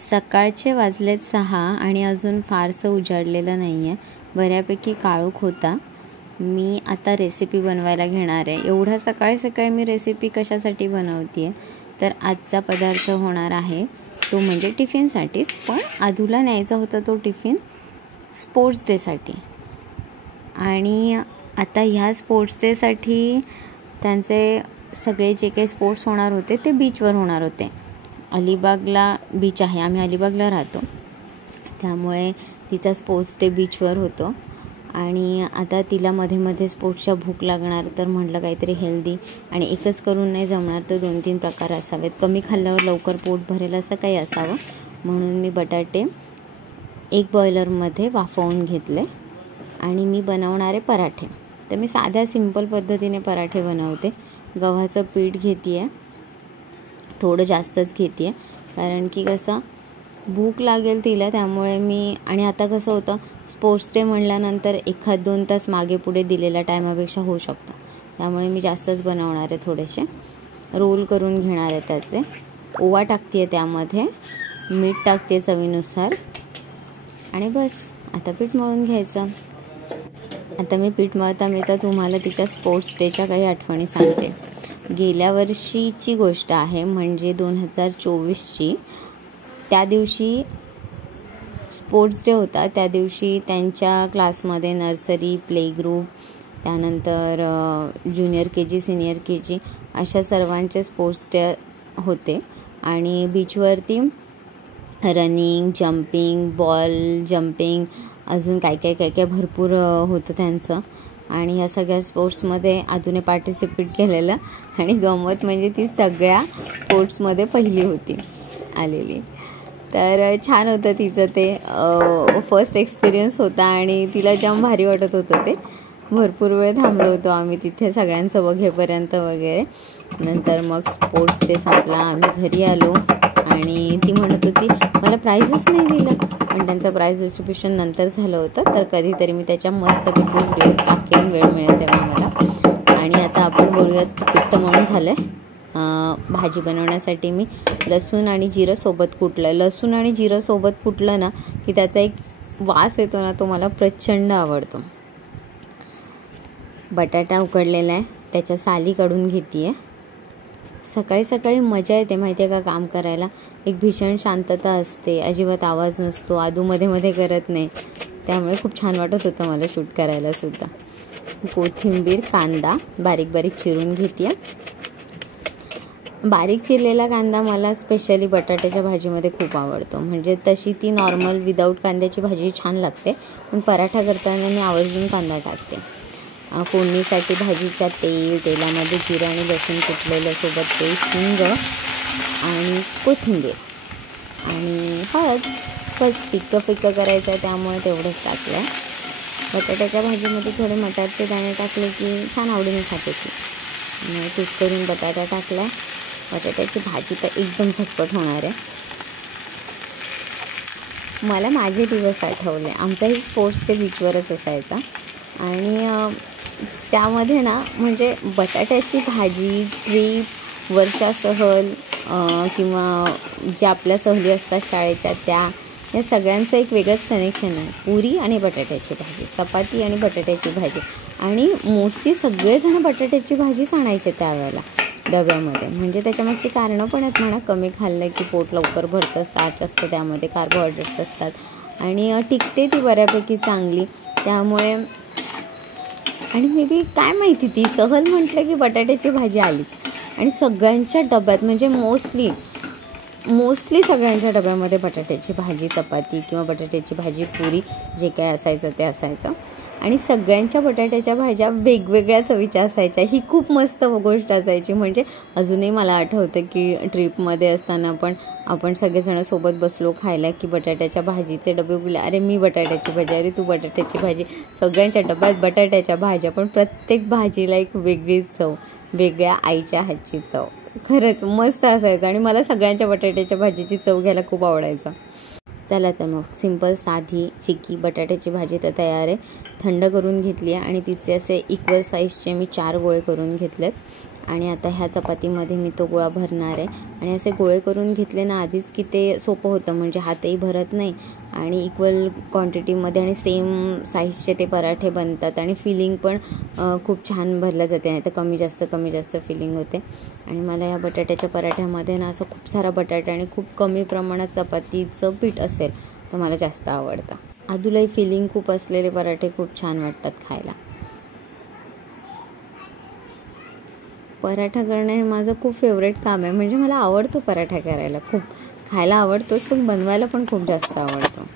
सकाळचे वाजलेत 6 आणि अजून फारसं उजाडलेलं नाही आहे. बऱ्यापैकी काळोख होता. मी आता रेसिपी बनवायला घेणार आहे. एवढ्या सकाळी सकाळी मी रेसिपी कशासाठी बनवते आहे, तर आजचा पदार्थ होणार आहे तो म्हणजे टिफिनसाठीच, पण आधूला न्यायचा होता तो टिफिन स्पोर्ट्स डेसाठी. आणि आता ह्या स्पोर्ट्स डेसाठी त्यांचे सगळे जे काही स्पोर्ट्स होणार होते ते बीचवर होणार होते. अलिबागला बीच आहे, आम्ही अलिबागला राहतो, त्यामुळे तिचा स्पोर्ट्स डे बीचवर होतो. आणि आता तिला मध्ये मध्ये स्पोर्ट्सच्या भूक लागणार, तर म्हटलं काहीतरी हेल्दी आणि एकच करून नाही जमणार, तर 2-3 प्रकार असावेत. कमी खाल्ल्यावर लवकर पोट भरेल असं काही असावं, म्हणून मी बटाटे एक बॉयलरमध्ये वाफवून घेतले आणि मी बनवणारे पराठे. तर मी साध्या सिंपल पद्धतीने पराठे बनवते. गव्हाचं पीठ घेते आहे, थोडं जास्तच घेते आहे, कारण की कसं भूक लागेल तिला, त्यामुळे मी. आणि आता कसं होतं, स्पोर्ट्स डे म्हणल्यानंतर 1-2 तास मागे पुढे दिलेल्या टायमापेक्षा होऊ शकतो, त्यामुळे मी जास्तच बनवणार आहे. थोडेसे रोल करून घेणार आहे त्याचे. ओवा टाकते आहे, त्यामध्ये मीठ टाकते आहे चवीनुसार, आणि बस आता पीठ मळून घ्यायचं. आता मी पीठ मळता तुम्हाला तिच्या स्पोर्ट्स डेच्या काही आठवणी सांगते. गेल्या वर्षीची गोष्ट आहे, म्हणजे 2024ची. त्या दिवशी स्पोर्ट्स डे होता. त्या दिवशी त्यांच्या क्लासमध्ये नर्सरी, प्ले ग्रुप, त्यानंतर ज्युनियर KG, सिनियर KG अशा सर्वांचे स्पोर्ट्स डे होते. आणि बीचवरती रनिंग, जम्पिंग, बॉल जम्पिंग, अजून काय भरपूर होतं त्यांचं. आणि ह्या सगळ्या स्पोर्ट्समध्ये आधूने पार्टिसिपेट केलेलं. आणि गंमत म्हणजे ती सगळ्या स्पोर्ट्समध्ये पहिली होती आलेली. तर छान होतं तिचं ते फर्स्ट एक्सपिरियन्स होता आणि तिला जाम भारी वाटत होतं ते. भरपूर वेळ थांबलो होतो आम्ही तिथे सगळ्यांचं बघेपर्यंत वगैरे. नंतर मग स्पोर्ट्स डे संपला, आम्ही घरी आलो आणि ती म्हणत होती मला प्राइजच नाही दिलं. पण त्यांचं प्राइज डिस्ट्रीब्युशन नंतर झालं होतं, तर कधीतरी मी त्याच्या मस्तपैकी व्हिडिओ टाकेन वेळ मिळेल तेव्हा मला. आणि आता आपण बोलूयात, पित्त म्हणून झालं आहे. भाजी बनवण्यासाठी मी लसूण आणि जिरं सोबत कुटलं. लसूण आणि जिरं सोबत कुटलं ना की त्याचा एक वास येतो ना, तो मला प्रचंड आवडतो. बटाटा उकडलेला आहे, त्याच्या साली काढून घेते आहे. सकाळी सकाळी मजा येते माहिती आहे का काम करायला. एक भीषण शांतता असते, अजिबात आवाज नसतो, आधू मध्ये मध्ये करत नाही, त्यामुळे खूप छान वाटत होतं मला शूट करायला सुद्धा. कोथिंबीर, कांदा बारीक बारीक चिरून घेते. बारीक चिरलेला कांदा मला स्पेशली बटाट्याच्या भाजीमध्ये खूप आवडतो. म्हणजे तशी ती नॉर्मल विदाऊट कांद्याची भाजी छान लागते, पण पराठा करताना मी आवर्जून कांदा टाकते. फोडणीसाठी भाजीच्या तेलामध्ये जिरं आणि लसूण कुटलेलं, सोबत ते हिंग आणि कोथिंबीर आणि हळद, बस फिक्कं करायचं आहे, त्यामुळे तेवढंच टाकलं आहे. बटाट्याच्या भाजीमध्ये थोडे मटारचे दाणे टाकले की छान आवडीने खाते ती. तूप करून बटाटा टाकला. बटाट्याची भाजी तर एकदम झटपट होणार आहे. मला माझे दिवस आठवले. आमचाही स्पोर्ट्स डे बीचवरच असायचा आणि त्यामध्ये ना म्हणजे बटाट्याची भाजी, ट्रीप, वर्षा सहल किंवा ज्या आपल्या सहली असतात शाळेच्या, या सगळ्यांचं एक वेगळंच कनेक्शन आहे. पुरी आणि बटाट्याची भाजी, चपाती आणि बटाट्याची भाजी. आणि मोस्टली सगळेजण बटाट्याची भाजीच आणायचे त्यावेळेला डब्यामध्ये. म्हणजे त्याच्यामागची कारणं पण आहेत म्हणा. कमी खाल्लं की पोट लवकर भरतं, स्टार्च असतं त्यामध्ये, कार्बोहायड्रेट्स असतात आणि टिकते ती बऱ्यापैकी चांगली, त्यामुळे. आणि मे बी काय माहिती, ती सहल म्हटलं की बटाट्याची भाजी आलीच. आणि सगळ्यांच्या डब्यात म्हणजे मोस्टली सगळ्यांच्या डब्यामध्ये बटाट्याची भाजी, चपाती किंवा बटाट्याची भाजी, पुरी, जे काय असायचं ते असायचं. आणि सगळ्यांच्या बटाट्याच्या भाज्या वेगवेगळ्या चवीच्या असायच्या. ही खूप मस्त गोष्ट असायची. म्हणजे अजूनही मला आठवतं की ट्रिपमध्ये असताना पण आपण सगळेजण सोबत बसलो खायला की बटाट्याच्या भाजीचे डबे उघडले, अरे मी बटाट्याची भाजी, अरे तू बटाट्याची भाजी. सगळ्यांच्या डब्यात बटाट्याच्या भाज्या, पण प्रत्येक भाजीला एक वेगळी चव, वेगळ्या आईच्या हातची चव. खरंच मस्त असायचं आणि मला सगळ्यांच्या बटाट्याच्या भाजीची चव घ्यायला खूप आवडायचं. चला तर मग सिंपल साधी फिकी बटाट्याची भाजी तर तयार आहे. थंड करून घेतली आहे आणि तिचे असे इक्वल साईजचे मी 4 गोळे करून घेतलेत आणि आता ह्या चपातीमध्ये मी तो गोळा भरणार आहे. आणि असे गोळे करून घेतले ना आधीच की ते सोपं होतं, म्हणजे हातही भरत नाही आणि इक्वल क्वांटिटीमध्ये आणि सेम साईजचे ते पराठे बनतात आणि फिलिंग पण खूप छान भरलं जाते, नाही तर कमी जास्त फिलिंग होते. आणि मला या बटाट्याच्या पराठ्यामध्ये ना असं खूप सारा बटाटा आणि खूप कमी प्रमाणात चपातीचं पीठ असेल तर मला जास्त आवडतं. आदूलाही फिलिंग खूप असलेले पराठे खूप छान वाटतात खायला. पराठा करणं हे माझं खूप फेवरेट काम आहे, म्हणजे मला आवडतो पराठा करायला खूप. खायला आवडतोच पण बनवायला पण खूप जास्त आवडतो.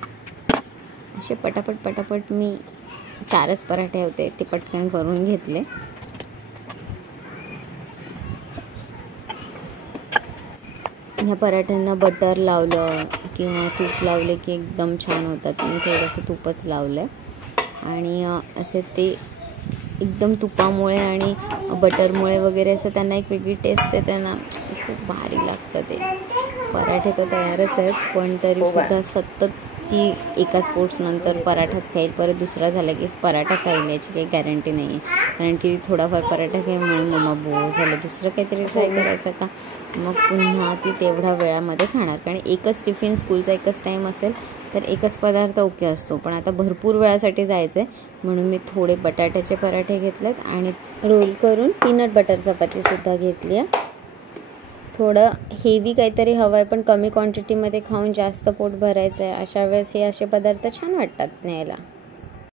असे पटापट मी 4च पराठे होते ते पटकन करून घेतले. ह्या पराठ्यांना बटर लावलं किंवा तूप लावले की एकदम छान होतात. मी थोडंसं तूपच लावलं आहे आणि असे ते एकदम तुपामुळे आणि बटरमुळे वगैरे असं त्यांना एक वेगळी टेस्ट आहे, त्यांना खूप भारी लागतं. ते पराठे तर तयारच आहेत पण तरीसुद्धा सतत ती एका स्पोर्ट्सनंतर पराठाच खाईल, परत दुसरा झाला की पराठा खाईल याची काही गॅरंटी नाही आहे. कारण की थोडाफार पराठा खाईल म्हणून मम्मा बोर झालं, दुसरं काहीतरी ट्राय करायचं का, मग पुन्हा ती तेवढ्या वेळामध्ये खाणार. कारण एकच टिफिन स्कूलचा एकच टाईम असेल तर एकच पदार्थ ओके असतो, पण आता भरपूर वेळासाठी जायचं आहे म्हणून मी थोडे बटाट्याचे पराठे घेतलेत आणि रोल करून पीनट बटर चपातीसुद्धा घेतली आहे. थोडं हेवी काहीतरी हवं आहे पण कमी क्वांटिटीमध्ये खाऊन जास्त पोट भरायचं आहे, अशा वेळेस हे असे पदार्थ छान वाटतात न्यायला.